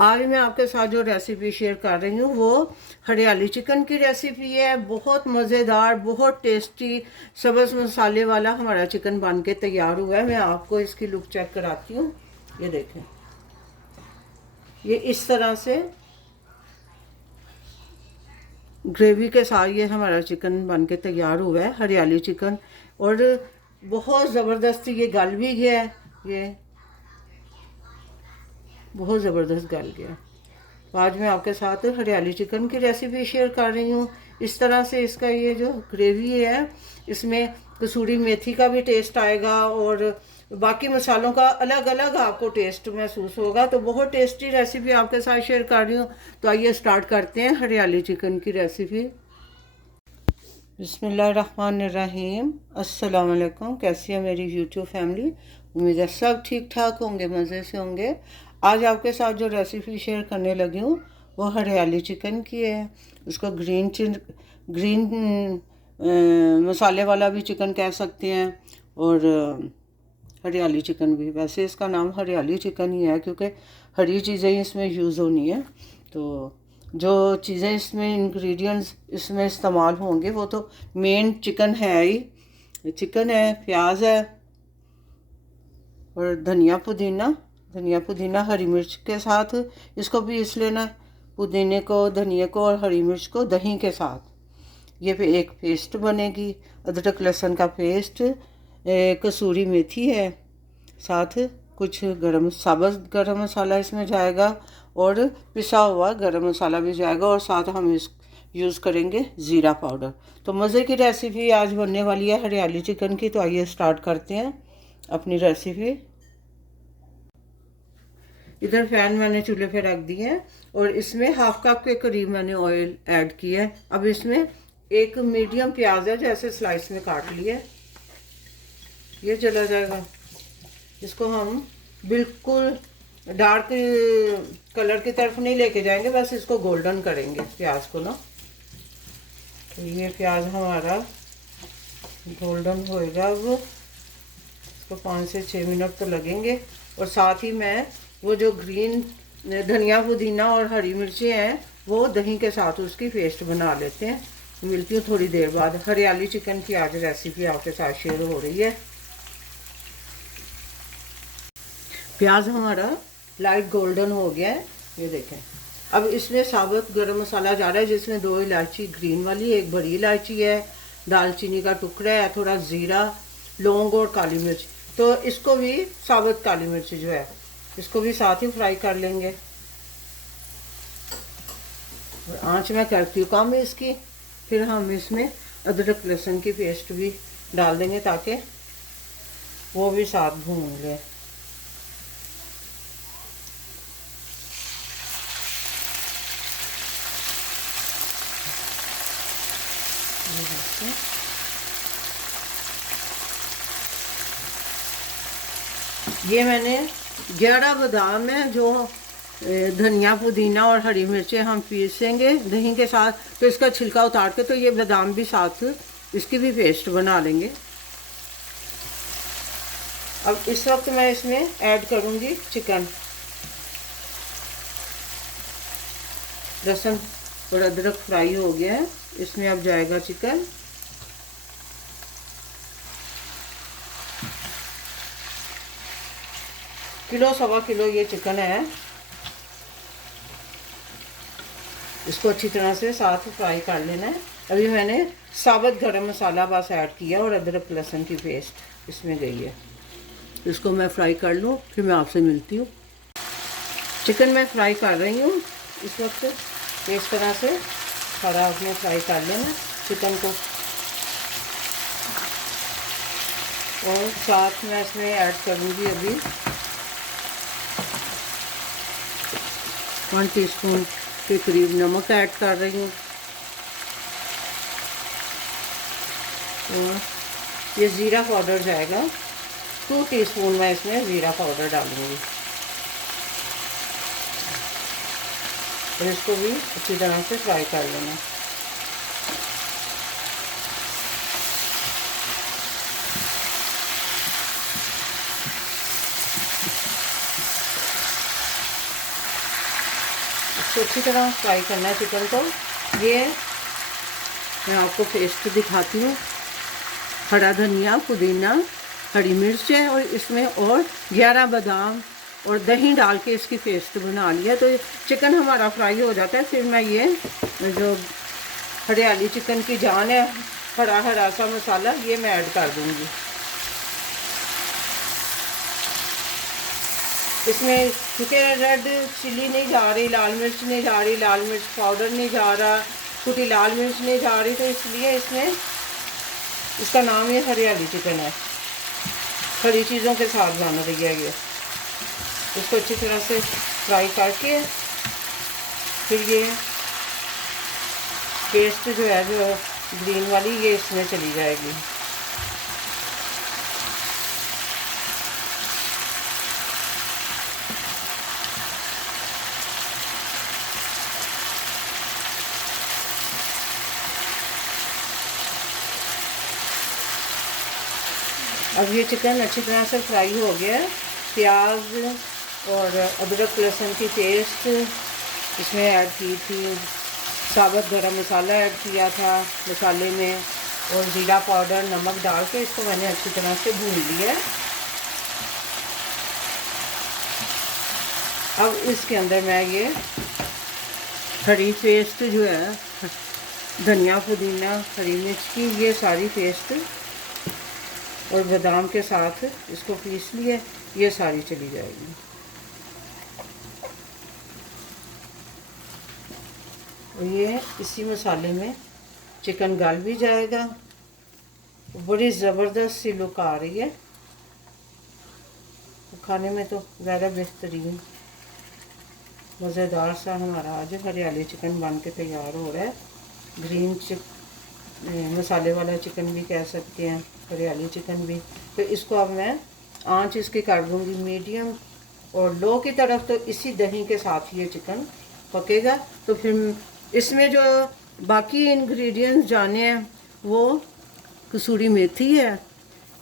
आज मैं आपके साथ जो रेसिपी शेयर कर रही हूँ वो हरियाली चिकन की रेसिपी है। बहुत मज़ेदार, बहुत टेस्टी सब्ज़ मसाले वाला हमारा चिकन बन के तैयार हुआ है। मैं आपको इसकी लुक चेक कराती हूँ। ये देखें, ये इस तरह से ग्रेवी के साथ ये हमारा चिकन बन के तैयार हुआ है, हरियाली चिकन। और बहुत ज़बरदस्त ये गल भी गया है, ये बहुत ज़बरदस्त गल गया। तो आज मैं आपके साथ हरियाली चिकन की रेसिपी शेयर कर रही हूँ। इस तरह से इसका ये जो ग्रेवी है, इसमें कसूरी मेथी का भी टेस्ट आएगा और बाकी मसालों का अलग अलग आपको टेस्ट महसूस होगा। तो बहुत टेस्टी रेसिपी आपके साथ शेयर कर रही हूँ। तो आइए स्टार्ट करते हैं हरियाली चिकन की रेसिपी। बिस्मिल्लाहिर्रहमानिर्रहीम। अस्सलाम वालेकुम। कैसी है मेरी यूट्यूब फैमिली? उम्मीद है सब ठीक ठाक होंगे, मज़े से होंगे। आज आपके साथ जो रेसिपी शेयर करने लगी हूँ वो हरियाली चिकन की है। उसको ग्रीन मसाले वाला भी चिकन कह सकते हैं और हरियाली चिकन भी। वैसे इसका नाम हरियाली चिकन ही है क्योंकि हरी चीज़ें ही इसमें यूज़ होनी है। तो जो चीज़ें इसमें इंग्रेडिएंट्स इसमें इस्तेमाल होंगे वो तो मेन चिकन है ही। चिकन है, प्याज है और धनिया पुदीना हरी मिर्च के साथ इसको पीस लेना है। पुदीने को, धनिया को और हरी मिर्च को दही के साथ ये पे एक पेस्ट बनेगी। अदरक लहसुन का पेस्ट, कसूरी मेथी है, साथ कुछ साबुत गरम मसाला इसमें जाएगा और पिसा हुआ गरम मसाला भी जाएगा और साथ हम इस यूज़ करेंगे ज़ीरा पाउडर। तो मज़े की रेसिपी आज बनने वाली है हरियाली चिकन की। तो आइए स्टार्ट करते हैं अपनी रेसिपी। इधर पैन मैंने चूल्हे पे रख दिया है और इसमें हाफ कप के करीब मैंने ऑयल ऐड किया है। अब इसमें एक मीडियम प्याज है जो ऐसे स्लाइस में काट लिया है, ये चला जाएगा। इसको हम बिल्कुल डार्क कलर की तरफ नहीं लेके जाएंगे, बस इसको गोल्डन करेंगे प्याज को ना। तो ये प्याज हमारा गोल्डन होएगा। अब इसको 5 से 6 मिनट तो लगेंगे। और साथ ही मैं वो जो ग्रीन धनिया पुदीना और हरी मिर्चें हैं वो दही के साथ उसकी पेस्ट बना लेते हैं। मिलती हूँ थोड़ी देर बाद। हरियाली चिकन की आज रेसिपी आपके साथ शेयर हो रही है। प्याज हमारा लाइट गोल्डन हो गया है, ये देखें। अब इसमें साबुत गरम मसाला जा रहा है जिसमें 2 इलायची ग्रीन वाली, एक बड़ी इलायची है, दालचीनी का टुकड़ा है, थोड़ा ज़ीरा, लौंग और काली मिर्च। तो इसको भी साबुत काली मिर्च जो है इसको भी साथ ही फ्राई कर लेंगे। और आँच में करती हूँ कम इसकी। फिर हम इसमें अदरक लहसुन की पेस्ट भी डाल देंगे ताकि वो भी साथ भून लें। ये मैंने 11 बादाम है जो धनिया पुदीना और हरी मिर्चें हम पीसेंगे दही के साथ। तो इसका छिलका उतार के तो ये बादाम भी साथ इसकी भी पेस्ट बना लेंगे। अब इस वक्त मैं इसमें ऐड करूँगी चिकन। लहसुन और अदरक फ्राई हो गया है, इसमें अब जाएगा चिकन। किलो सवा किलो ये चिकन है। इसको अच्छी तरह से साथ फ्राई कर लेना है। अभी मैंने साबुत गरम मसाला बस ऐड किया और अदरक लहसुन की पेस्ट इसमें गई है। इसको मैं फ्राई कर लूँ फिर मैं आपसे मिलती हूँ। चिकन मैं फ्राई कर रही हूँ इस वक्त। इस तरह से सारा आपने फ्राई कर लेना चिकन को। और साथ में इसमें ऐड करूँगी अभी 1 टीस्पून के करीब नमक ऐड कर रही हूँ। और ये ज़ीरा पाउडर जाएगा, 2 टीस्पून मैं इसमें ज़ीरा पाउडर डालूँगी। और इसको भी अच्छी तरह से फ्राई कर लेना। इसको अच्छी तरह फ्राई करना है चिकन को। ये मैं आपको पेस्ट दिखाती हूँ। हरा धनिया, पुदीना, हरी मिर्च है और इसमें और 11 बादाम और दही डाल के इसकी पेस्ट बना लिया। तो चिकन हमारा फ्राई हो जाता है। फिर मैं ये जो हरियाली चिकन की जान है, हरा हरा सा मसाला, ये मैं ऐड कर दूँगी इसमें। क्योंकि रेड चिली नहीं जा रही, लाल मिर्च नहीं जा रही, लाल मिर्च पाउडर नहीं जा रहा, कुटी लाल मिर्च नहीं जा रही, तो इसलिए इसमें इसका नाम ही हरियाली चिकन है। हरी चीज़ों के साथ बना रही है ये। इसको अच्छी तरह से फ्राई करके फिर ये पेस्ट जो है, जो ग्रीन वाली, ये इसमें चली जाएगी। अब ये चिकन अच्छी तरह से फ्राई हो गया है। प्याज और अदरक लहसुन की पेस्ट इसमें ऐड की थी, साबुत गरम मसाला ऐड किया था मसाले में, और जीरा पाउडर, नमक डाल के इसको मैंने अच्छी तरह से भून लिया है। अब इसके अंदर मैं ये हरी पेस्ट जो है, धनिया, पुदीना, हरी मिर्च की, ये सारी पेस्ट और बादाम के साथ इसको पीस लिए, ये सारी चली जाएगी। और ये इसी मसाले में चिकन गल भी जाएगा। बड़ी ज़बरदस्त सी लुक आ रही है, खाने में तो ज़्यादा बेहतरीन मज़ेदार सा हमारा आज हरियाली चिकन बन के तैयार हो रहा है। ग्रीन मसाले वाला चिकन भी कह सकते हैं, हरियाली चिकन भी। तो इसको अब मैं आंच इसकी कर दूँगी मीडियम और लो की तरफ। तो इसी दही के साथ ये चिकन पकेगा। तो फिर इसमें जो बाकी इंग्रेडिएंट्स जाने हैं, वो कसूरी मेथी है,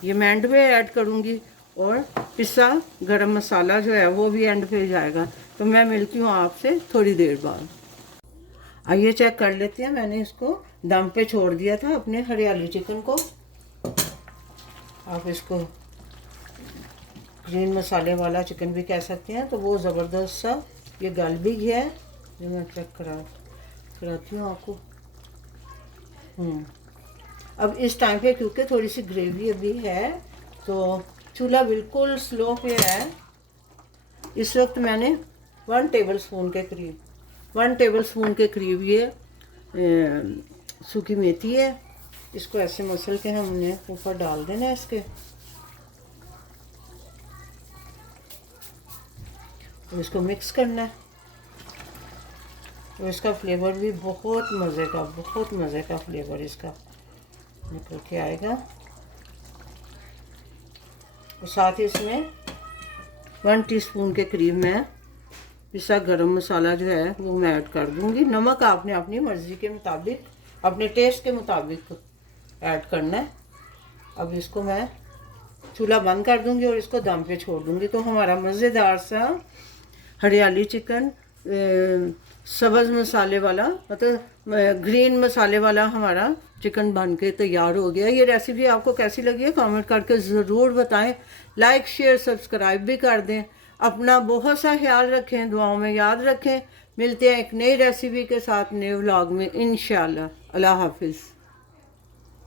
ये मैं एंड में ऐड करूँगी, और पिसा गरम मसाला जो है वो भी एंड पे जाएगा। तो मैं मिलती हूँ आपसे थोड़ी देर बाद। आइए चेक कर लेते हैं। मैंने इसको दम पे छोड़ दिया था अपने हरियाली चिकन को। आप इसको ग्रीन मसाले वाला चिकन भी कह सकते हैं। तो वो ज़बरदस्त सा ये गल भी गया है। जो मैं चेक कराती हूँ आपको। अब इस टाइम पे क्योंकि थोड़ी सी ग्रेवी अभी है, तो चूल्हा बिल्कुल स्लो पे है। इस वक्त मैंने 1 टेबलस्पून के करीब ये सूखी मेथी है। इसको ऐसे मसल के हमने ऊपर डाल देना है इसके। और इसको मिक्स करना है। और इसका फ्लेवर भी बहुत मज़े का फ्लेवर इसका निकल के आएगा। और साथ ही इसमें 1 टीस्पून के करीब मैं पिसा गरम मसाला जो है वो मैं ऐड कर दूंगी। नमक आपने अपनी मर्ज़ी के मुताबिक, अपने टेस्ट के मुताबिक ऐड करना है। अब इसको मैं चूल्हा बंद कर दूंगी और इसको दम पे छोड़ दूंगी। तो हमारा मज़ेदार सा हरियाली चिकन सब्ज़ मसाले वाला, मतलब ग्रीन मसाले वाला हमारा चिकन बन के तैयार हो गया। ये रेसिपी आपको कैसी लगी है कमेंट करके ज़रूर बताएं। लाइक शेयर सब्सक्राइब भी कर दें। अपना बहुत सा ख्याल रखें, दुआओं में याद रखें। मिलते हैं एक नई रेसिपी के साथ नए व्लॉग में इंशाल्लाह। अल्लाह हाफिज़।